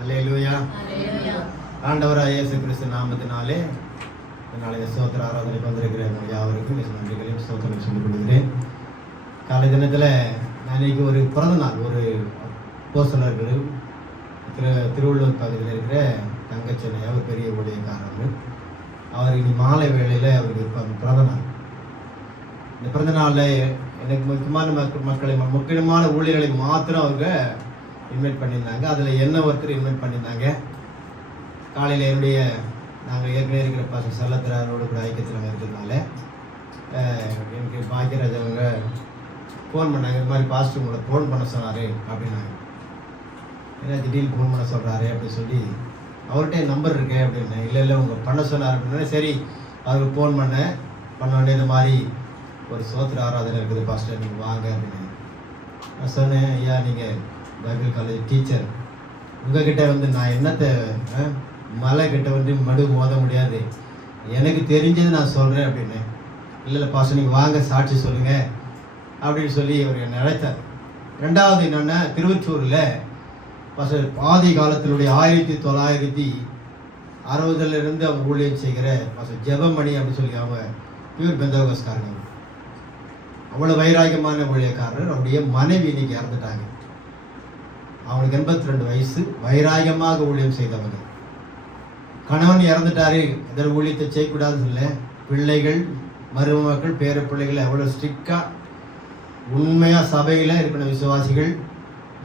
அல்லேலூயா. ஆண்டவராகிய இயேசு கிறிஸ்து நாமத்தினாலே நாளைய ஸ்தோத்திர ஆராதனைக்கு வந்திருக்கிற யாவருக்கும் நன்றிகளையும் ஸ்தோத்திரம் சொல்லிக் கொடுக்கிறேன். காலை தினத்தில் நான் இன்னைக்கு ஒரு பிறந்த நாள், ஒரு போஸ்டலர்கள் திருவள்ளூர் பகுதியில் இருக்கிற தங்கச்சனை, அவர் பெரிய ஊழியக்காரர். அவர் இனி மாலை வேளையில் அவருக்கு பிறந்த நாள். இந்த பிறந்த நாளில் எனக்கு முக்கியமான ஊழியர்களை மாத்திரம் அவங்க இன்வைட் பண்ணியிருந்தாங்க. அதில் என்ன ஒருத்தர் இன்வைட் பண்ணியிருந்தாங்க. காலையில் என்னுடைய நாங்கள் ஏற்கனவே இருக்கிற பாஸ்டர் செல்லத்திராரோடு கூட ஐக்கியத்தில் இருக்கிறதுனால எனக்கு பாக்கியராஜ் அவங்க ஃபோன் பண்ணாங்க. இது மாதிரி பாஸ்டர் உங்களை ஃபோன் பண்ண சொன்னார் அப்படின்னாங்க. ஏன்னா திடீர்னு ஃபோன் பண்ண சொல்கிறாரு அப்படின்னு சொல்லி அவர்கிட்ட நம்பர் இருக்கேன் அப்படின்னேன். இல்லை உங்கள் பண்ண சொன்னார் அப்படின்னா சரி அவருக்கு ஃபோன் பண்ண உடனே இந்த மாதிரி ஒரு ஸ்தோத்திர ஆராதனை இருக்குது பாஸ்டர், நீங்கள் வாங்க அப்படின்னு நான் சொன்னேன். ஐயா நீங்கள் பைபிள் காலேஜ் டீச்சர், உங்ககிட்ட நான் என்னத்தை மலை கிட்ட மடு மோத முடியாது, எனக்கு தெரிஞ்சது நான் சொல்கிறேன் அப்படின்னு. இல்லை பாஸ்டர் நீங்கள் வாங்க சாட்சி சொல்லுங்கள் அப்படின்னு சொல்லி அவர் என்னை அழைத்தார். ரெண்டாவது என்னென்னா திருவொற்றூரில் பாஸ்டர் ஆதி காலத்தினுடைய 1960 அவங்க ஊழியம் செய்கிற பாஸ்டர் ஜெபமணி அப்படின்னு சொல்லி அவங்க பியூர் பெந்தகோஸ்காரங்க. அவ்வளோ வைராகியமான ஊழியக்காரர். அவருடைய மனைவி இன்னைக்கு இறந்துட்டாங்க. அவனுக்கு 82 வயசு. வைராகியமாக ஊழியம் செய்தவங்க. கணவன் இறந்துட்டாரு, அதர் ஊழியத்தை செய்யக்கூடாதுன்னு இல்லை. பிள்ளைகள், மருமக்கள், பேர பிள்ளைகள் எவ்வளோ ஸ்ட்ரிக்டாக உண்மையாக சபையில் இருக்கணும். விசுவாசிகள்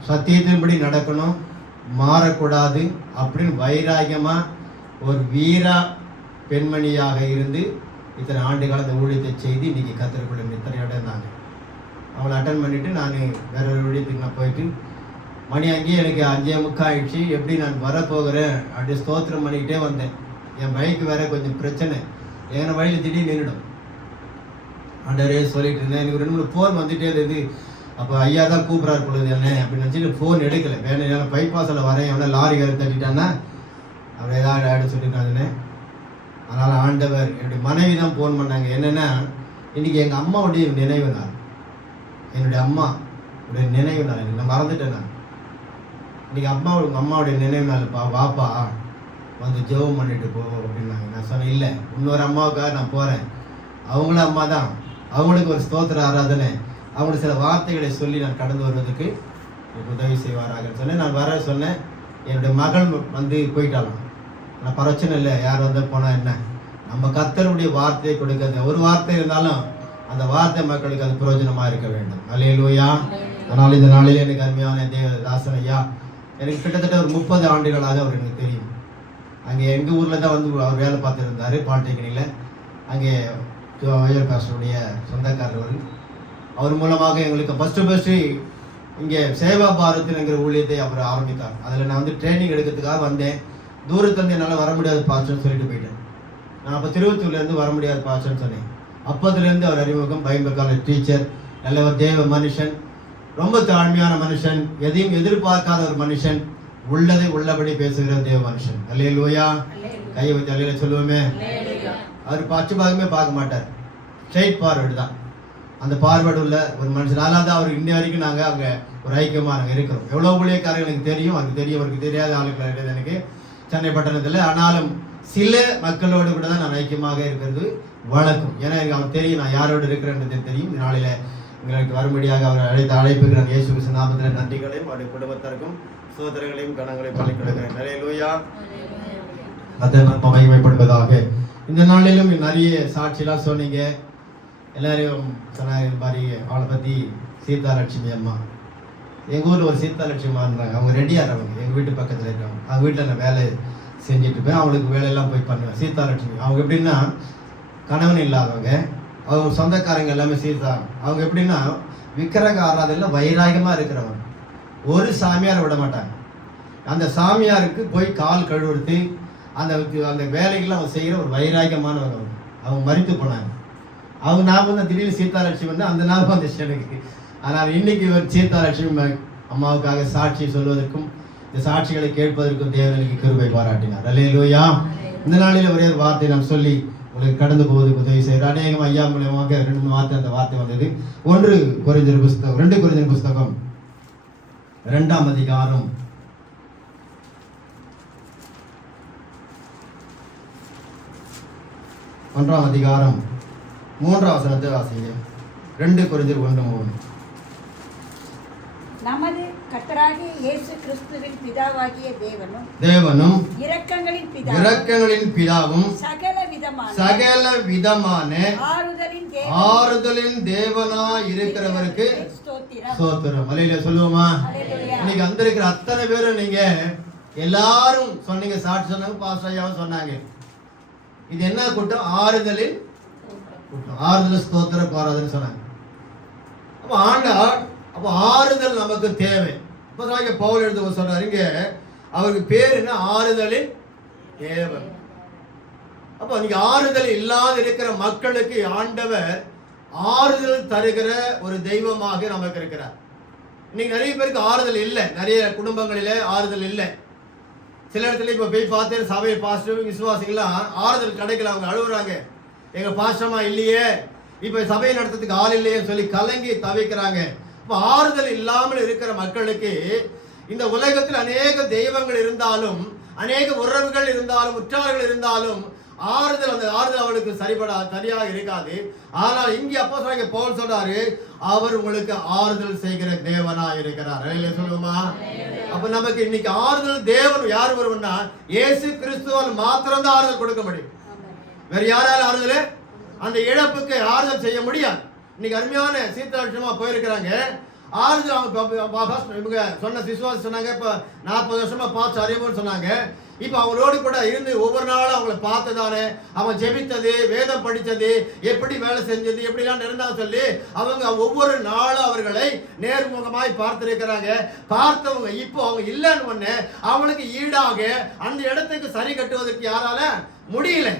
சத்தியத்தின்படி நடக்கணும், மாறக்கூடாது அப்படின்னு வைராகியமாக ஒரு வீரா பெண்மணியாக இருந்து இத்தனை ஆண்டு கால இந்த ஊழியத்தை செய்து இன்றைக்கி கத்திரக்குள்ள இத்தனை இடம் இருந்தாங்க. அவளை அட்டன் பண்ணிவிட்டு நான் வேற ஒரு ஊழியத்துக்கு நான் போயிட்டு மணி அங்கேயே எனக்கு 5:45 ஆயிடுச்சு. எப்படி நான் வரப்போகிறேன் அப்படி ஸ்தோத்திரம் பண்ணிக்கிட்டே வந்தேன். என் பைக்கு வேற கொஞ்சம் பிரச்சனை, எங்கன்னா வழியில் திடீர்னு நின்றுடும். ஆண்டவரே சொல்லிட்டு இருந்தேன். எனக்கு 2-3 ஃபோன் வந்துகிட்டே இருந்தது. அப்போ ஐயா தான் கூப்பிட்றாரு பொழுது என்ன அப்படின்னு நினச்சிட்டு ஃபோன் எடுக்கலை. வேணும் பைபாஸில் வரேன், எவனா லாரி வேறு தட்டிட்டான்னா அப்படி ஏதாவது ஆகிட சொல்லிட்டு நான். அதனால் ஆண்டவர் என்னுடைய மனைவி தான் ஃபோன் பண்ணாங்க. என்னென்னா இன்றைக்கி எங்கள் அம்மாவுடைய நினைவு நாள், என்னுடைய அம்மாவுடைய நினைவு நாள். எனக்கு நான் மறந்துட்டேன். நான் இன்றைக்கி உங்கள் அம்மாவுடைய நினைவு நாள்ப்பா, வாப்பா வந்து ஜெபம் பண்ணிட்டு போ அப்படின்னாங்க. நான் சொன்னேன் இல்லை, இன்னொரு அம்மாவுக்காக நான் போகிறேன், அவங்களும் அம்மா தான், அவங்களுக்கு ஒரு ஸ்தோத்திர ஆராதனை, அவங்களுக்கு சில வார்த்தைகளை சொல்லி நான் கடந்து வருவதற்கு உதவி செய்வாராகன்னு சொன்னேன். நான் வர சொன்னேன். என்னுடைய மகள் போயிட்டாலும் நான் பிரச்சனை இல்லை, யார் வந்தால் போனால் என்ன, நம்ம கர்த்தருடைய வார்த்தையை கொடுக்காது. ஒரு வார்த்தை இருந்தாலும் அந்த வார்த்தை மக்களுக்கு அது பிரயோஜனமாக இருக்க வேண்டும். அல்லேலூயா. அதனால் இந்த நாளில் எனக்கு அருமையான தேவதாசன் ஐயா, எனக்கு கிட்டத்தட்ட ஒரு 30 ஆண்டுகளாக அவர் எனக்கு தெரியும். அங்கே எங்கள் ஊரில் தான் அவர் வேலை பார்த்துருந்தார், பாலிடெக்னிக்கில். அங்கே ஐயர் பாஸ்டருடைய சொந்தக்காரர். அவர் மூலமாக எங்களுக்கு ஃபஸ்ட்டு இங்கே சேவா பாரத்ங்கிற ஊழியத்தை அவர் ஆரம்பித்தார். அதில் நான் ட்ரைனிங் எடுக்கிறதுக்காக வந்தேன். தூரத்துலேருந்து என்னால் வர முடியாது பாஸ்டர்னு சொல்லிட்டு போயிட்டேன். நான் அப்போ திருவத்தூர்லேருந்து வர முடியாது பாஸ்டர்னு சொன்னேன். அப்போதுலேருந்து அவர் அறிமுகம். பைபிள் காலேஜ் டீச்சர், நல்ல ஒரு தேவ மனுஷன், ரொம்ப தாழ்மையான மனுஷன், எதையும் எதிர்பார்க்காத ஒரு மனுஷன், உள்ளதை உள்ளபடி பேசுகிற தேவ மனுஷன். அல்லேலூயா. கையை வச்சு அல்லையில சொல்லுவோமே. அவர் பட்சபாகமே பார்க்க மாட்டார், ஸ்ட்ரெயிட் ஃபார்வர்டு தான். அந்த பார்வர்டு உள்ள ஒரு மனுஷன். அதனால தான் அவர் இன்ன வரைக்கும் நாங்கள் அங்கே ஒரு ஐக்கியமாக நாங்கள் இருக்கிறோம். எவ்வளோ ஊழியக்காரர்கள் எனக்கு தெரியும், அவருக்கு தெரியாத ஆளுகள் கிடையாது எனக்கு சென்னை பட்டணத்தில். ஆனாலும் சில மக்களோடு கூட தான் நான் ஐக்கியமாக இருக்கிறது வழக்கம். ஏன்னா எனக்கு அவர் தெரியும் நான் யாரோடு இருக்கிறேன்றது தெரியும். நாளில் எங்களுக்கு வரும்படியாக அவர் அழைப்புக்கு நான் இயேசு கிறிஸ்து நாமத்தில் நன்றிகளையும் அவருடைய குடும்பத்திற்கும் சோதரங்களையும் கணங்களையும் பள்ளி கொடுக்கிறேன். அல்லேலூயா. அதை நம்ம மகிமைப்படுவதாக. இந்த நாளிலும் நிறைய சாட்சியெல்லாம் சொன்னீங்க. எல்லாரையும் சொன்னாங்க. மாதிரி அவளை பற்றி சீதாலட்சுமி அம்மா, எங்கள் ஊரில் ஒரு சீதாலட்சுமி இருந்தாங்க. அவங்க ரெடியாகிறவங்க, எங்கள் வீட்டு பக்கத்தில் இருக்காங்க. அவங்க வீட்டில் நான் வேலை செஞ்சுட்டு போய் அவங்களுக்கு வேலையெல்லாம் போய் பண்ணுவேன். சீதாலட்சுமி அவங்க எப்படின்னா கணவன் இல்லாதவங்க, அவங்க சொந்தக்காரங்க எல்லாமே சீதா. அவங்க எப்படின்னா விக்கிரக ஆராதனையில் வைராகியமாக இருக்கிறவங்க. ஒரு சாமியாரை விட மாட்டாங்க. அந்த சாமியாருக்கு போய் கால் கழுவுறது அந்த வேலைகள்லாம் அவங்க செய்கிற ஒரு வைராகியமானவங்க. அவங்க மறித்து போனாங்க. அவங்க ஞாபகம் தான் திடீர்னு சீதாலட்சுமி அந்த ஞாபகம் வந்துச்சு எனக்கு. ஆனால் இன்னைக்கு ஒரு சீதாலட்சுமி அம்மாவுக்காக சாட்சி சொல்வதற்கும் இந்த சாட்சிகளை கேட்பதற்கும் தேவனுக்கு கிருபை பாராட்டினார். அல்லேலூயா. இந்த நாளில் ஒரே ஒரு வார்த்தை நாம் சொல்லி உங்களுக்கு கடந்து போவதுக்கு உதவி செய்கிறார். அநேகம் ஐயா மூலமாக 2-3 வார்த்தை அந்த வார்த்தை வந்தது. 2 கொரிந்தியர் புஸ்தகம் 2ஆம் அதிகாரம் 1ஆம் அதிகாரம் 3ஆம் வசனத்தை வாசிங்க. 2 கொரிந்தியர் 1:3. நமது கர்த்தராகிய இயேசு கிறிஸ்துவின் பிதாவாகிய தேவனும் இரக்கங்களின் பிதாவும் சகல விதமான ஆறுதலின் தேவனாய் இருக்கிறவருக்கு ஸ்தோத்திரம். அல்லேலூயா சொல்லுவோமா? இன்னைக்கு வந்திருக்கிற அத்தனை பேரும் நீங்க எல்லாரும் சொன்னீங்க, சாட்சி சொன்னாங்க, பாஸ்டர் ஐயாவும் சொன்னாங்க. இது என்ன கூட்டம்? ஆறுதலின் கூட்டம். ஆறுதல் ஸ்தோத்திர ஆராதனை சொன்னாங்க. அப்போ ஆறுதல் நமக்கு தேவை. இப்போ பவுல் எழுத சொல்றாரு, இங்க அவருக்கு பேர் என்ன? ஆறுதலின் தேவன். அப்போ நீங்க ஆறுதல் இல்லாத இருக்கிற மக்களுக்கு ஆண்டவர் ஆறுதல் தருகிற ஒரு தெய்வமாக நமக்கு இருக்கிறார். இன்னைக்கு நிறைய பேருக்கு ஆறுதல் இல்லை, நிறைய குடும்பங்களிலே ஆறுதல் இல்லை. சில இடத்துல இப்போ போய் பார்த்து சபை பாஸ்டர் விசுவாசிகள்லாம் ஆறுதல் கிடைக்கல, அவங்க அழுகுறாங்க, எங்க பாஸ்டமா இல்லையே, இப்போ சபையை நடத்துறதுக்கு ஆள் இல்லையே சொல்லி கலங்கி தவிக்கிறாங்க. இப்போ ஆறுதல் இல்லாமல் இருக்கிற மக்களுக்கு இந்த உலகத்தில் அநேக தெய்வங்கள் இருந்தாலும், அநேக உறவுகள் இருந்தாலும், உற்றார்கள் இருந்தாலும் அந்த ஆறுதல் அவளுக்கு சரியாக இருக்காது. ஆனால் இங்கே அப்போஸ்தலனாகிய பவுல் சொல்றாரு, அவர் உங்களுக்கு ஆறுதல் செய்கிற தேவனா இருக்கிறார். சொல்லுமா? அப்ப நமக்கு இன்னைக்கு ஆறுதல் தேவன் யார் வருவன்னா, இயேசு கிறிஸ்துவால் மாத்திரம் தான் ஆறுதல் கொடுக்க முடியும். வேற யாரால ஆறுதல்? அந்த இழப்புக்கு ஆறுதல் செய்ய முடியாது. இன்னைக்கு அருமையான சீர்திருத்தமா போயிருக்கிறாங்க. ஆறுதல் அவங்க சொன்ன விசுவாசி சொன்னாங்க, இப்ப 40 வருஷமா பார்த்து அறிவோம்னு சொன்னாங்க. இப்ப அவங்களோடு கூட இருந்து ஒவ்வொரு நாளும் அவங்களை பார்த்ததானே, அவன் ஜெபித்தது, வேதம் படித்தது, எப்படி வேலை செஞ்சது, எப்படிலாம் இருந்தாங்க சொல்லி அவங்க ஒவ்வொரு நாளும் அவர்களை நேர்முகமாய் பார்த்திருக்கிறாங்க. பார்த்தவங்க இப்போ அவங்க இல்லைன்னு ஒண்ணு அவங்களுக்கு ஈடாக அந்த இடத்துக்கு சரி கட்டுவதற்கு யாரால முடியல.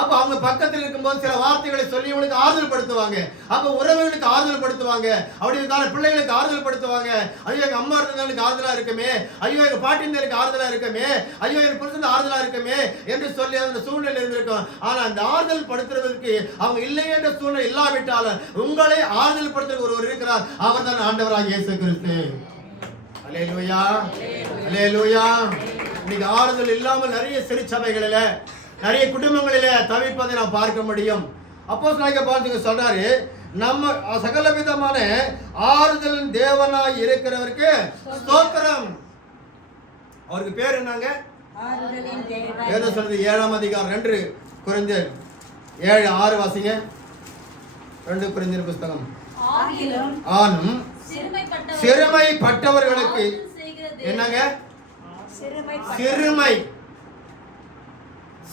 அப்ப அவங்க பக்கத்தில் இருக்கும்போது சில வார்த்தைகளை சொல்லி இவங்களுக்கு ஆறுதல் படுத்துவாங்க. அப்ப உறவுகளுக்கு ஆறுதல் படுத்துவாங்க, அப்படி பிள்ளைகளுக்கு ஆறுதல் படுத்துவாங்க. ஐயோ எங்க அம்மா இருந்தவங்களுக்கு ஆறுதலா இருக்குமே, ஐயோ எங்க பாட்டினருக்கு ஆறுதலா இருக்குமே, ஐயோ எங்க புருஷன் ஆறுதலா இருக்குமே என்று சொல்லி அந்த சூழ்நிலை இருந்திருக்கும். ஆனா அந்த ஆறுதல் படுத்துறதுக்கு அவங்க இல்லை என்ற சூழ்நிலை இல்லாவிட்டாலும் உங்களை ஆறுதல் படுத்த ஒருவர் இருக்கிறார், அவர் தான் ஆண்டவராகிய இயேசு கிறிஸ்து. அல்லேலூயா, அல்லேலூயா. இன்னைக்கு ஆறுதல் இல்லாமல் நிறைய சிறுசபைகளில, நிறைய குடும்பங்களில தவிப்பதை நாம் பார்க்க முடியும். அப்போஸ்தலனாகிய பவுல் சொல்றாரு, நம்ம சகல விதமான ஆறுதலின் தேவனாய் இருக்கிறவருக்கு ஸ்தோத்திரம். அவருக்கு பேர் என்னங்க? ஏதோ சொல்றது 7ஆம் அதிகாரம் 2 கொரிந்தியர் 7:6 வாசிங்க. 2 கொரிந்தியர் புத்தகம். ஆனும் சிறுமைப்பட்டவர்களுக்கு என்னங்க?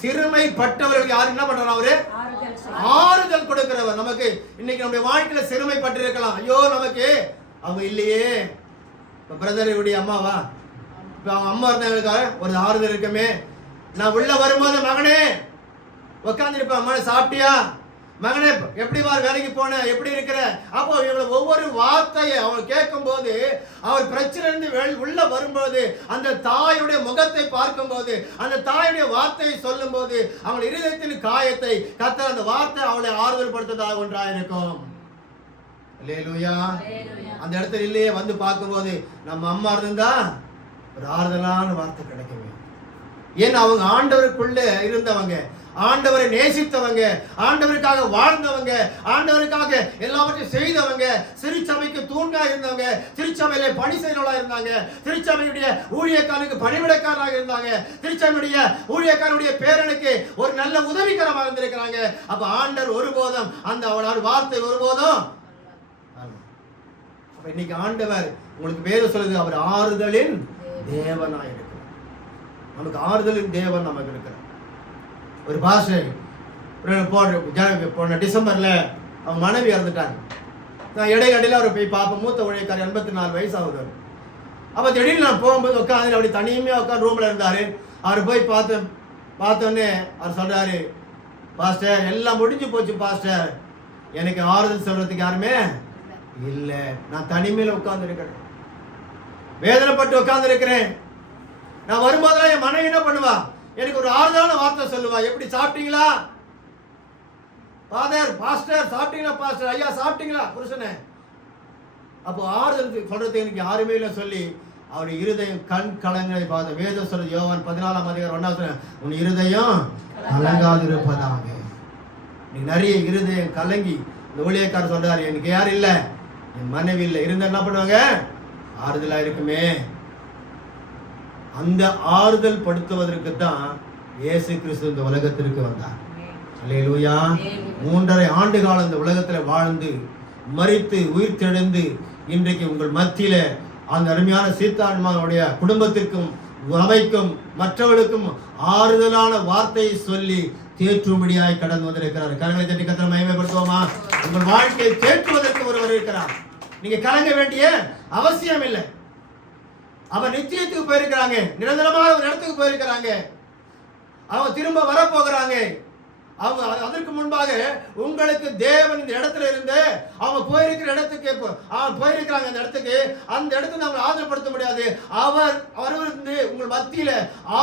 சிறுமைப்பட்டவர்களுக்கு யாரு என்ன பண்றாரு? அவரு ஆறுதல் கொடுக்கிறவர். நமக்கு இன்னைக்கு நம்முடைய வாழ்க்கையில சிறுமைப்பட்டு இருக்கலாம், ஐயோ நமக்கு அவங்க இல்லையே. பிரதருடைய அம்மாவா, இப்ப அவங்க அம்மா இருந்தவங்களுக்காக ஒரு ஆறுதல் இருக்குமே. நான் உள்ள வரும்போது மகனே உட்காந்துருப்பேன், மகனே சாப்பிட்டியா, மகனே எப்படி வேலைக்கு போன, எப்படி இருக்கிற. அப்போ இவங்களை ஒவ்வொரு வார்த்தையை அவங்க கேட்கும் போது, அவர் பிரச்சனை உள்ள வரும்போது, அந்த தாயுடைய முகத்தை பார்க்கும் போது, அந்த தாயுடைய வார்த்தையை சொல்லும் போது, அவங்க இருதயத்தின் காயத்தை கர்த்தர் அந்த வார்த்தை அவளை ஆறுதல் படுத்ததாக ஒன்றாக இருக்கும். அல்லேலூயா. அந்த இடத்துல இல்லையே வந்து பார்க்கும்போது நம்ம அம்மா இருந்தா ஒரு ஆறுதலான வார்த்தை கிடைக்குமே. ஏன்னா அவங்க ஆண்டவருக்குள்ள இருந்தவங்க, ஆண்டவரை நேசித்தவங்க, ஆண்டவருக்காக வாழ்ந்தவங்க, ஆண்டவருக்காக எல்லாவற்றையும் செய்தவங்க, திருச்சபைக்கு தூண்கா இருந்தவங்க, திருச்சபையில பணி செய்யறவங்களா இருந்தாங்க, திருச்சபையுடைய ஊழியக்காரனுக்கு பணிவிடைக்காரராக இருந்தாங்க, திருச்சபையுடைய ஊழியக்காரனுடைய பேரனுக்கு ஒரு நல்ல உதவிகரமாக இருந்திருக்கிறாங்க. அப்ப ஆண்டவர் ஒருபோதும் அந்த அவளோட வார்த்தை ஒருபோதும். அப்ப இன்னைக்கு ஆண்டவர் உங்களுக்கு வேதம் சொல்லுது, அவர் ஆறுதலின் தேவனாய் இருக்கிறார். நமக்கு ஆறுதலின் தேவன் நமக்கு இருக்கிறார். ஒரு பாஸ்டர் போன டிசம்பர்ல அவங்க மனைவி இறந்துட்டாங்க. நான் இடையில அவர் போய் பார்ப்பேன். மூத்த ஊழியக்காரர் 84 வயசு ஆகுது. அப்ப திடீர்னு நான் போகும்போது உட்காந்து அப்படி தனியுமே உட்காந்து ரூம்ல இருந்தாரு. அவர் போய் பார்த்தோன்னே அவர் சொல்றாரு, பாஸ்டர் எல்லாம் முடிஞ்சு போச்சு பாஸ்டர், எனக்கு ஆறுதல் சொல்றதுக்கு யாருமே இல்லை, நான் தனிமையில உட்கார்ந்து இருக்கிறேன், வேதனைப்பட்டு உட்கார்ந்து இருக்கிறேன். நான் வரும்போதெல்லாம் என் மனைவி என்ன பண்ணுவா, எனக்கு ஒரு ஆறுதலான வார்த்தை சொல்லுவா, எப்படி சாப்பிட்டீங்களா பாஸ்டர், சாப்பிட்டீங்களா பாஸ்டர், ஐயா சாப்பிட்டீங்களா புருஷனே, அப்போ ஆறுதல் சொல்றது எனக்கு யாருமே இல்லை சொல்லி அவருடைய இருதயம் கண் கலங்களை பார்த்த வேதம் சொல்றது யோவான் 14ஆம் அதிகாரம் 1 உன் இருதயம் கலங்காதிருப்பதாக. நீ நிறைய இருதயம் கலங்கி, இந்த ஊழியக்காரர் சொல்றாரு எனக்கு யாரும் இல்லை, என் மனைவி இல்லை, இருந்தா என்ன பண்ணுவாங்க, ஆறுதலா இருக்குமே. அந்த ஆறுதல் படுத்துவதற்கு தான் இயேசு கிறிஸ்து இந்த உலகத்திற்கு வந்தார். அல்லேலூயா. 3.5 ஆண்டு காலம் இந்த உலகத்துல வாழ்ந்து மரித்து உயிர் தெழுந்து இன்றைக்கு உங்கள் மத்தியில அந்த அருமையான சீத்தான்மாவுடைய குடும்பத்திற்கும் அவைக்கும் மற்றவர்களுக்கும் ஆறுதலான வார்த்தையை சொல்லி தேற்றும்படியாய் கடந்து வந்திருக்கிறார். கரங்களை தட்டி கர்த்தரை மகிமைப்படுத்துவோமா? உங்கள் வாழ்க்கையை தேற்றுவதற்கு ஒருவர் இருக்கிறார். நீங்க கலங்க வேண்டிய அவசியம் இல்லை. அவர் நிச்சயத்துக்கு போயிருக்கிறாங்க, நிரந்தரமான ஒரு இடத்துக்கு போயிருக்கிறாங்க, அவங்க திரும்ப வரப்போகிறாங்க. அவங்க அதற்கு முன்பாக உங்களுக்கு தேவன் இந்த இடத்துல இருந்து அவங்க போயிருக்கிற இடத்துக்கு அவங்க போயிருக்கிறாங்க. அந்த இடத்துக்கு, அந்த இடத்துல அவங்க ஆறுதல்படுத்த முடியாது. அவர் வந்து உங்கள் மத்தியில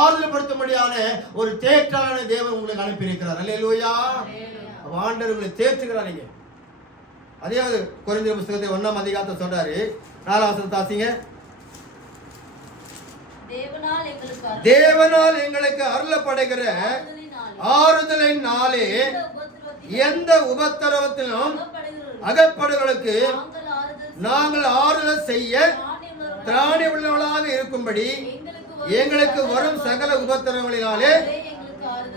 ஆறுதல்படுத்த முடியாத ஒரு தேற்றான தேவன் உங்களுக்கு அனுப்பியிருக்கிறார். அல்லேலூயா. ஆண்டவர் உங்களை தேற்றுகிறார். அதே கொரிந்தியர் புத்தகத்தை 1ஆம் அதிகாரத்தை சொல்றாரு. 4ஆம் வசனத்தை வாசிங்க. தேவனால் எங்களுக்கு அருளப்படுகிற ஆறுதலின் நாளே எந்த உபத்திரவத்திலும் அகப்படுகளுக்கு நாங்கள் ஆறுதல் செய்ய திராணி உள்ளவர்களாக இருக்கும்படி எங்களுக்கு வரும் சகல உபத்திரவங்களினாலே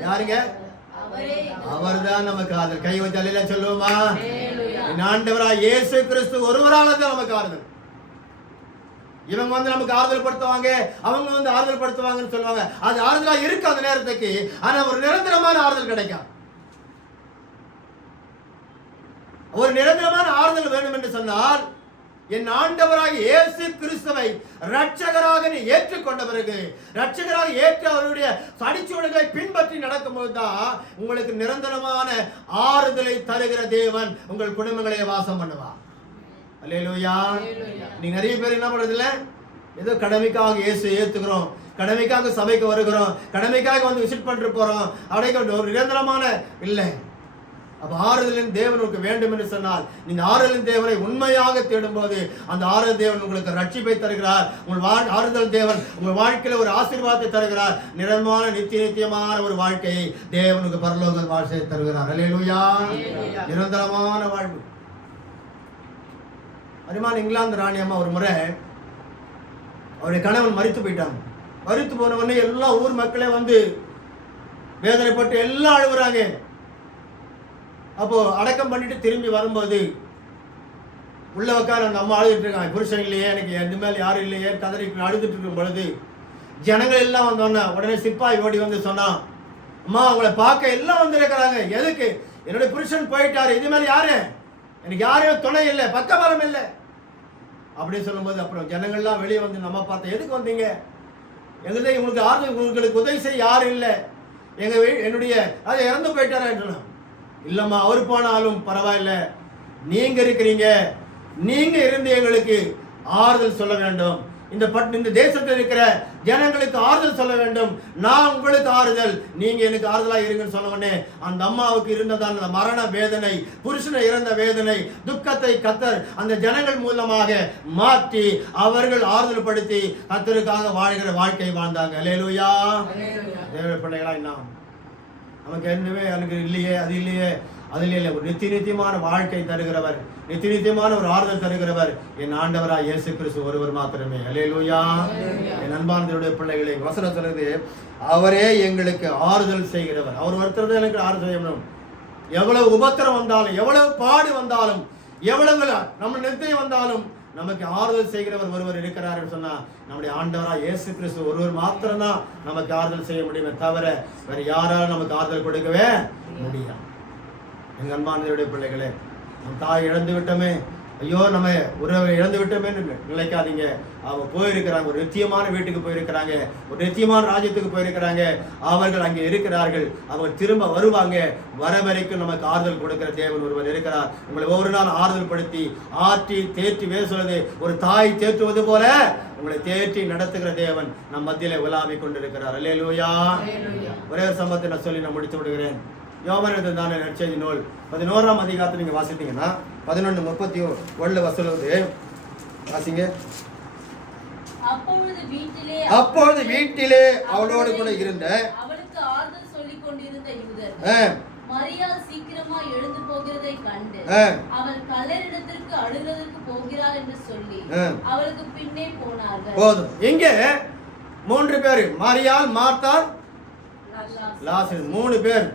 யாருங்க? அவர்தான் நமக்கு ஆறுதல். கை வச்சாலே சொல்லுவோமா? ஆண்டவராய் இயேசு கிறிஸ்து ஒருவரால தான் நமக்கு ஆறுதல். இவங்க வந்து நமக்கு ஆறுதல் படுத்துவாங்க, அவங்க வந்து ஆறுதல் படுத்துவாங்கன்னு சொல்லுவாங்க. அது ஆறுதலா இருக்கு அந்த நேரத்துக்கு, ஆனா ஒரு நிரந்தரமான ஆறுதல் கிடைக்கும். ஒரு நிரந்தரமான ஆறுதல் வேணும் என்று சொன்னால் என் ஆண்டவராக இயேசு கிறிஸ்துவை ரட்சகராக நீ ஏற்றுக்கொண்ட பிறகு, ரட்சகராக ஏற்று அவருடைய அடிச்சுவடுகளை பின்பற்றி நடக்கும்போது தான் உங்களுக்கு நிரந்தரமான ஆறுதலை தருகிற தேவன் உங்கள் குடும்பங்களை வாசம் பண்ணுவார். அல்லேலூயா. நீங்க நிறைய பேர் என்ன பண்றது இல்ல, ஏதோ கடமைக்காக இயேசு ஏத்துக்கிறோம், கடமைக்காக சபைக்கு வருகிறோம், கடமைக்காக வந்து விசிட் பண்ணிட்டு போறோம், அப்படியே ஒரு நிரந்தரமான இல்லை. அப்ப ஆறுதலின் தேவன் உங்களுக்கு வேண்டும் என்று சொன்னால் நீங்க ஆறுதலின் தேவனை உண்மையாக தேடும் போது அந்த ஆறுதல் தேவன் உங்களுக்கு ரட்சிப்பை தருகிறார். உங்கள் ஆறுதல் தேவன் உங்கள் வாழ்க்கையில ஒரு ஆசீர்வாதத்தை தருகிறார். நிரந்தரமான நித்தியமான ஒரு வாழ்க்கையை தேவனுக்கு பரலோக வாழ்க்கையை தருகிறார். அல்லேலூயா. நிரந்தரமான வாழ்வு. அருமையான இங்கிலாந்து ராணி அம்மா ஒரு முறை அவருடைய கணவன் மரித்து போயிட்டாங்க. மரித்து போன உடனே எல்லா ஊர் மக்களே வந்து வேதனைப்பட்டு எல்லாம் அழுகுறாங்க. அப்போ அடக்கம் பண்ணிட்டு திரும்பி வரும்போது உள்ள உட்கார அந்த அம்மா அழுதுட்டு இருக்காங்க. புருஷன் இல்லையே, எனக்கு எந்த மேல யாரும் இல்லையே, கதறி அழுதுட்டு இருக்கும் பொழுது ஜனங்கள் எல்லாம் வந்தோன்னா உடனே சிப்பாய் ஓடி வந்து சொன்னான், அம்மா அவங்களை பார்க்க எல்லாம் வந்திருக்கிறாங்க. எதுக்கு? என்னுடைய புருஷன் போயிட்டாரு, இது மேல யாரு, எனக்கு யாரையும் துணை இல்லை, பக்கபலம் இல்லை அப்படின்னு சொல்லும்போது அப்புறம் ஜனங்கள்லாம் வெளியே வந்து நம்ம பார்த்தோம், எதுக்கு வந்தீங்க? எங்களுக்கு உங்களுக்கு ஆறுதல், உங்களுக்கு உதவி செய்ய யாரும் இல்லை, என்னுடைய அது இறந்து போயிட்டாரா? இல்லம்மா, அவர் போனாலும் பரவாயில்ல, நீங்க இருக்கிறீங்க, நீங்க இருந்து எங்களுக்கு ஆறுதல் சொல்ல வேண்டும், இந்த தேசத்தில் இருக்கிற ஜனங்களுக்கு ஆறுதல் சொல்ல வேண்டும், நான் உங்களுக்கு ஆறுதல், நீங்க எனக்கு ஆறுதலா இருங்கன்னு சொன்ன உடனே அந்த அம்மாவுக்கு இருந்ததான அந்த மரண வேதனை, புருஷனை இறந்த வேதனை, துக்கத்தை கர்த்தர் அந்த ஜனங்கள் மூலமாக மாற்றி அவர்கள் ஆறுதல் படுத்தி கர்த்தருக்காக வாழ்கிற வாழ்க்கை வாழ்ந்தாங்க. அல்லேலூயா. தேவ பிள்ளைகளா, நாம் நமக்கு என்னவே எனக்கு இல்லையே, அது இல்லையே, அதில் இல்லை, ஒரு நித்தியமான வாழ்க்கை தருகிறவர், நித்தியமான ஒரு ஆறுதல் தருகிறவர் என் ஆண்டவராய் இயேசு கிறிஸ்து ஒருவர் மாத்திரமே. அல்லேலூயா. என் அன்பானவருடைய பிள்ளைகளை, வசனம் சொல்றது, அவரே எங்களுக்கு ஆறுதல் செய்கிறவர். அவர் ஒருத்தர் தான் எனக்கு ஆறுதல் செய்யணும். எவ்வளவு உபத்திரம் வந்தாலும், எவ்வளவு பாடு வந்தாலும், எவ்வளவு நம்ம நித்தியம் வந்தாலும் நமக்கு ஆறுதல் செய்கிறவர் ஒருவர் இருக்கிறார் என்று சொன்னா நம்முடைய ஆண்டவராய் இயேசு கிறிஸ்து ஒருவர் மாத்திரம்தான் நமக்கு ஆறுதல் செய்ய முடியுமே தவிர வேற யாராலும் நமக்கு ஆறுதல் கொடுக்கவே முடியாது. எங்கள் அன்பானவருடைய பிள்ளைகளே, நம் தாய் இழந்து விட்டோமே, ஐயோ நம்ம உறவை இழந்து விட்டோமே நினைக்காதீங்க. அவங்க போயிருக்கிறாங்க, ஒரு நித்தியமான வீட்டுக்கு போயிருக்கிறாங்க, ஒரு நித்தியமான ராஜ்யத்துக்கு போயிருக்கிறாங்க. அவர்கள் அங்கே இருக்கிறார்கள், அவங்க திரும்ப வருவாங்க. வர வரைக்கும் நமக்கு ஆறுதல் கொடுக்கிற தேவன் ஒருவர் இருக்கிறார். உங்களை ஒவ்வொரு நாள் ஆறுதல் படுத்தி ஆற்றி தேற்றி சொல்றது, ஒரு தாய் தேற்றுவது போல உங்களை தேற்றி நடத்துகிற தேவன் நம் மத்தியில உலாவிக் கொண்டிருக்கிறார். அல்லேலூயா. ஒரே ஒரு சம்பவத்தை நான் சொல்லி நான் முடித்து விடுகிறேன். யோவான் தானே நற்செய்தி நூல் 11ஆம் அதிகாரத்தை நீங்க வாசித்தீங்கன்னா 11:31 சொல்லுவது, வாசிங்க. அப்பொழுது வீட்டிலே அவளோடு கூட இருந்த அவளுக்கு ஆறுதல் சொல்லிக் கொண்டிருந்த யூதர் மரியாள் சீக்கிரமா எழுந்து போகிறதை கண்டு அவள் கல்லறிடத்திற்கு அழுகிறதற்கு போகிறாள் என்று சொல்லி அவளுக்கு பின்னே போனார்கள். போதும். இங்கே 3 பேர், மரியாள், மார்த்தாள், லாசரு, 3 பேர்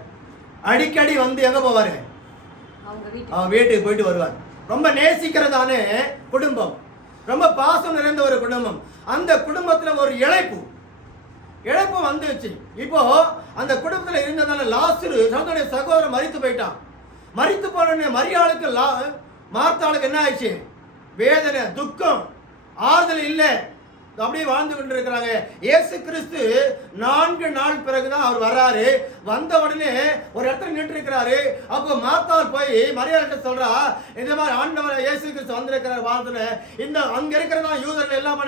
அடிக்கடி வந்து எங்க போவாரு? அவன் வீட்டுக்கு போயிட்டு வருவார். ரொம்ப நேசிக்கிறதான குடும்பம், ரொம்ப பாசம் நிறைந்த ஒரு குடும்பம். அந்த குடும்பத்துல ஒரு இழைப்பு வந்துச்சு. இப்போ அந்த குடும்பத்துல இருந்ததால லாசரு தன்னுடைய சகோதரன் மரித்து போயிட்டான். மரித்து போன மரியாளுக்கு மார்த்தாளுக்கு என்ன ஆயிடுச்சு? வேதனை, துக்கம், ஆறுதல் இல்லை. அப்படியே வாழ்ந்து கொண்டு இருக்கிறாங்க. இயேசு கிறிஸ்து 4 நாள் பிறகுதான் அவர் வர்றாரு. வந்த உடனே ஒரு இடத்துல நின்று இருக்கிறாரு. அப்போ மார்த்தாள் போய் மரியாதை சொல்றா, இந்த மாதிரி ஆண்டவர் இயேசு கிறிஸ்து வந்திருக்கிறார் வாழ்த்துல. இந்த அங்க இருக்கிறதா யூதர்கள் எல்லாம்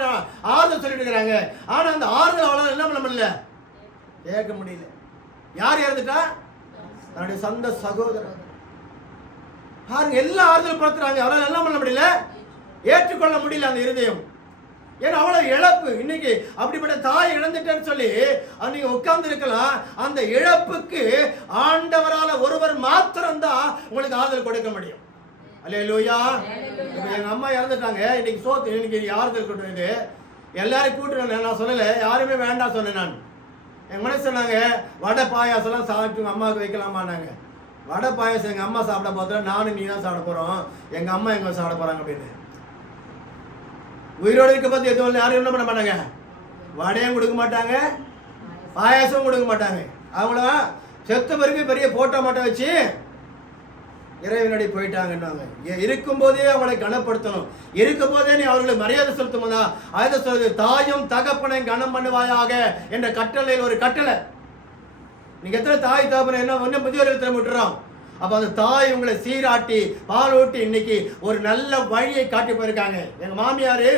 ஆறுதல் சொல்லிட்டு இருக்கிறாங்க. ஆனா அந்த ஆறுதல் அவளால் என்ன பண்ண முடியல, கேட்க முடியல. யார் இறந்துட்டா? தன்னுடைய சொந்த சகோதரர். பாருங்க, எல்லாம் ஆறுதல் படுத்துறாங்க. அவளால் என்ன பண்ண முடியல, ஏற்றுக்கொள்ள முடியல அந்த இருதயம். ஏன்னா அவ்வளவு இழப்பு. இன்னைக்கு அப்படிப்பட்ட தாய் இழந்துட்டேன்னு சொல்லி நீங்க உட்கார்ந்து இருக்கலாம். அந்த இழப்புக்கு ஆண்டவரால ஒருவர் மாத்திரம்தான் உங்களுக்கு ஆறுதல் கொடுக்க முடியும். அல்லேலூயா. எங்க அம்மா இறந்துட்டாங்க. இன்னைக்கு ஆறுதல் கொண்டு வந்து எல்லாரும் கூட்டுறேன். நான் சொல்லல, யாருமே வேண்டாம் சொன்னேன். நான் எங்க மனசு சொன்னாங்க, வடை பாயாசம்லாம் சாப்பிட்டு அம்மாவுக்கு வைக்கலாமான்னாங்க. வடை பாயாசம் எங்க அம்மா சாப்பிட போதுல நானும் நீ தான் சாப்பிட போறோம், எங்க அம்மா எங்க சாப்பிட போறாங்க அப்படின்னு. உயிரோடு இருக்க பத்தி எதுவும் யாரும் என்ன பண்ண மாட்டாங்க, வடையும் கொடுக்க மாட்டாங்க, பாயாசம் கொடுக்க மாட்டாங்க. அவங்கள செத்த பிறகு பெரிய போட்டோ மாட்டை வச்சு இறைவனடி போயிட்டாங்கன்னாங்க. இருக்கும் போதே அவங்களை கனப்படுத்தணும். இருக்கும் போதே நீ அவர்களுக்கு மரியாதை செலுத்தும் போதா அதை சொல்றது, தாயும் தகப்பனை கனம் பண்ணுவாயாக என்ற கட்டளையில் ஒரு கட்டளை. நீங்க எத்தனை தாய் தகப்பனை என்ன முதியோர்கள் திறமை விட்டுறோம். அப்ப அந்த தாய் உங்களை சீராட்டி பாலூட்டி இன்னைக்கு ஒரு நல்ல வழியை காட்டி போயிருக்காங்க. எங்க மாமியாரு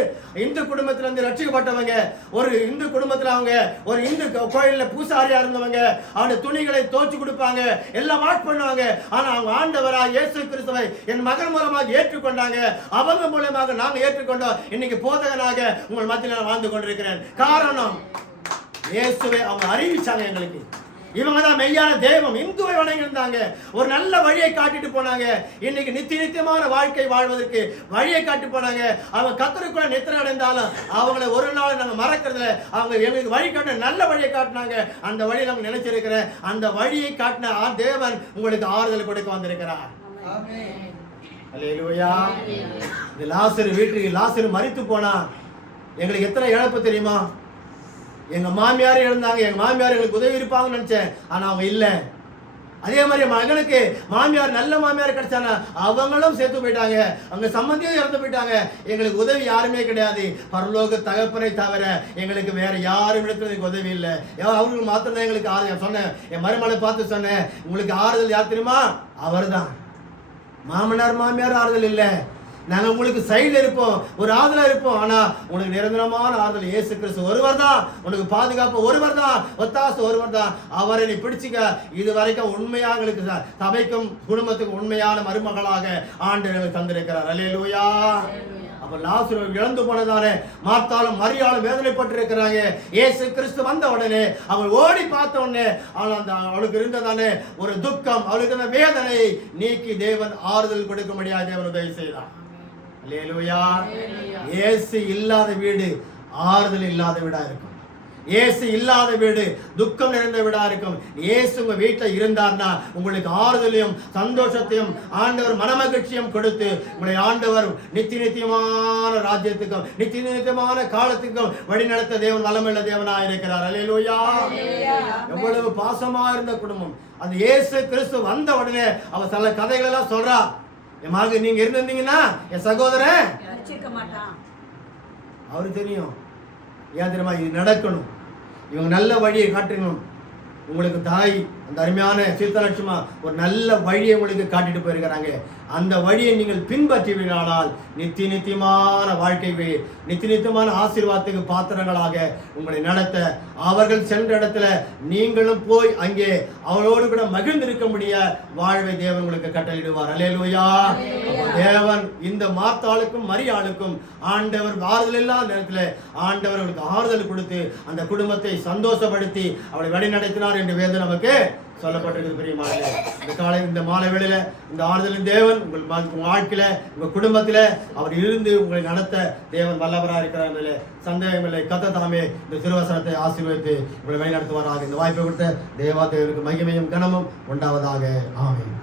இந்து குடும்பத்துல இருந்து ரட்சிக்கப்பட்டவங்க. ஒரு இந்து குடும்பத்துல அவங்க ஒரு இந்து கோயில்ல பூசாரியா இருந்தவங்க. அவங்க துணிகளை தோச்சு கொடுப்பாங்க, எல்லாம் வாஷ் பண்ணுவாங்க. ஆனா அவங்க ஆண்டவரா இயேசு கிறிஸ்துவை என் மகன் மூலமாக ஏற்றுக்கொண்டாங்க. அவங்க மூலமாக நாங்க ஏற்றுக்கொண்டோம். இன்னைக்கு போதகனாக உங்கள் மத்தியில் வாழ்ந்து கொண்டிருக்கிறேன். காரணம் இயேசுவை அவங்க அறிவிச்சாங்க. எங்களுக்கு இவங்க தான் மெய்யான தெய்வம். இந்துவை வணங்கியிருந்தாங்க, ஒரு நல்ல வழியை காட்டிட்டு போனாங்க. இன்னைக்கு நித்தியமான வாழ்க்கை வாழ்வதற்கு வழியை காட்டி போனாங்க. அவங்க கத்தருக்குள்ள நித்திரை அடைந்தாலும் அவங்கள ஒரு நாள் நாங்க மறக்கிறதுல அவங்க எங்களுக்கு வழி காட்ட நல்ல வழியை காட்டினாங்க. அந்த வழியை நாங்க நினைச்சிருக்கிறேன். அந்த வழியை காட்டின தேவன் உங்களுக்கு ஆறுதல் கொடுக்க வந்திருக்கிறார். அல்லேலூயா. லாசரு மரித்து போனா எங்களுக்கு எத்தனை இழப்பு தெரியுமா? எங்க மாமியார் இழந்தாங்க. எங்க மாமியார் எங்களுக்கு உதவி இருப்பாங்கன்னு நினைச்சேன், ஆனா அவங்க இல்ல. அதே மாதிரி மகனுக்கு மாமியார் நல்ல மாமியார் கிடைச்சாங்க, அவங்களும் சேர்த்து போயிட்டாங்க. அவங்க சம்பந்தியும் இறந்து போயிட்டாங்க. எங்களுக்கு உதவி யாருமே கிடையாது. பரலோக தகப்பனை தவிர எங்களுக்கு வேற யாரும் இடத்துல உதவி இல்லை. அவங்களுக்கு மாத்திரம் எங்களுக்கு ஆறுதல். சொன்னேன், என் மருமகளை பார்த்து சொன்னேன், உங்களுக்கு ஆறுதல் யார் தெரியுமா? அவர் தான். மாமனார் மாமியார் ஆறுதல் இல்லை. நாங்கள் உங்களுக்கு சைடில் இருப்போம், ஒரு ஆறுதலா இருப்போம். ஆனா உனக்கு நிரந்தரமான ஆறுதல் இயேசு கிறிஸ்து ஒருவர் தான். உனக்கு பாதுகாப்பு ஒருவர் தான், ஒத்தாசு ஒருவர் தான். அவரை நீ பிடிச்சிக்க. இது வரைக்கும் உண்மையாக எங்களுக்கு சபைக்கும் குடும்பத்துக்கும் உண்மையான மருமகளாக ஆண்டவர் தந்திருக்கிறார். அல்லேலூயா. அப்ப லாசரு இழந்து போனதானே மார்த்தாலும் மரியாளும் வேதனைப்பட்டு இருக்கிறாங்க. இயேசு கிறிஸ்து வந்த உடனே அவள் ஓடி பார்த்த உடனே அவளுக்கு இருந்ததானே ஒரு துக்கம், அவளுக்கு இருந்த வேதனையை நீக்கி தேவன் ஆறுதல் கொடுக்க முடியாது தேவன் உதவி செய்தார். அல்லேலூயா. இயேசு இல்லாத வீடு ஆறுதல் இல்லாத வீடா இருக்கும். இயேசு இல்லாத வீடு துக்கம் நிறைந்த வீடா இருக்கும். இயேசு உங்க வீட்டில் இருந்தார்னா உங்களுக்கு ஆறுதலையும் சந்தோஷத்தையும் ஆண்டவர் மனமகிழ்ச்சியும் கொடுத்து உங்களை ஆண்டவர் நித்தியமான ராஜ்யத்துக்கும் நித்தியமான காலத்துக்கும் வழிநடத்த தேவன் வல்லமையுள்ள தேவனாக இருக்கிறார். அல்லேலூயா. எவ்வளவு பாசமா இருந்த குடும்பம். அந்த இயேசு கிறிஸ்து வந்த உடனே அவர் சில கதைகள் எல்லாம் சொல்றா. என் மகன் நீங்க இருந்திருந்தீங்கன்னா என் சகோதரன் அவரு தெரியும். ஏன் தெரியுமா? இது நடக்கணும், இவங்க நல்ல வழியை காட்டணும். உங்களுக்கு தாய் அந்த அருமையான சீத்தலட்சுமா ஒரு நல்ல வழியை உங்களுக்கு காட்டிட்டு போயிருக்கிறாங்க. அந்த வழியை நீங்கள் பின்பற்றுவீர்களானால் நித்தியமான வாழ்க்கைக்கு, நித்தியமான ஆசீர்வாதத்துக்கு பாத்திரங்களாக உங்களை நடத்த, அவர்கள் சென்ற இடத்துல நீங்களும் போய் அங்கே அவளோடு கூட மகிழ்ந்திருக்க முடிய வாழ்வை தேவன் உங்களுக்கு கட்டளையிடுவார். அல்லேலூயா. தேவன் இந்த மார்த்தாளுக்கும் மரியாளுக்கும் ஆண்டவர் ஆறுதல் இல்லாத நேரத்தில் ஆண்டவர் அவளுக்கு ஆறுதல் கொடுத்து அந்த குடும்பத்தை சந்தோஷப்படுத்தி அவளை வழி நடத்தினார் என்று வேதம் நமக்கு சொல்லப்பட்டிருக்கு. பிரியமானவர்களே, இந்த காலை இந்த மாலை வேளையில இந்த ஆறுதலின் தேவன் உங்கள் வாழ்க்கையில உங்க குடும்பத்தில அவர் இருந்து உங்களை நடத்த தேவன் வல்லவராக இருக்கிறார். சந்தேகமில்லை. கர்த்தர் தாமே இந்த திருவசனத்தை ஆசீர்வதித்து உங்களை வழி நடத்துவாராக. இந்த வாய்ப்பை கொடுத்த தேவனுக்கு மகிமையும் கனமும் உண்டாவதாக. ஆமென்.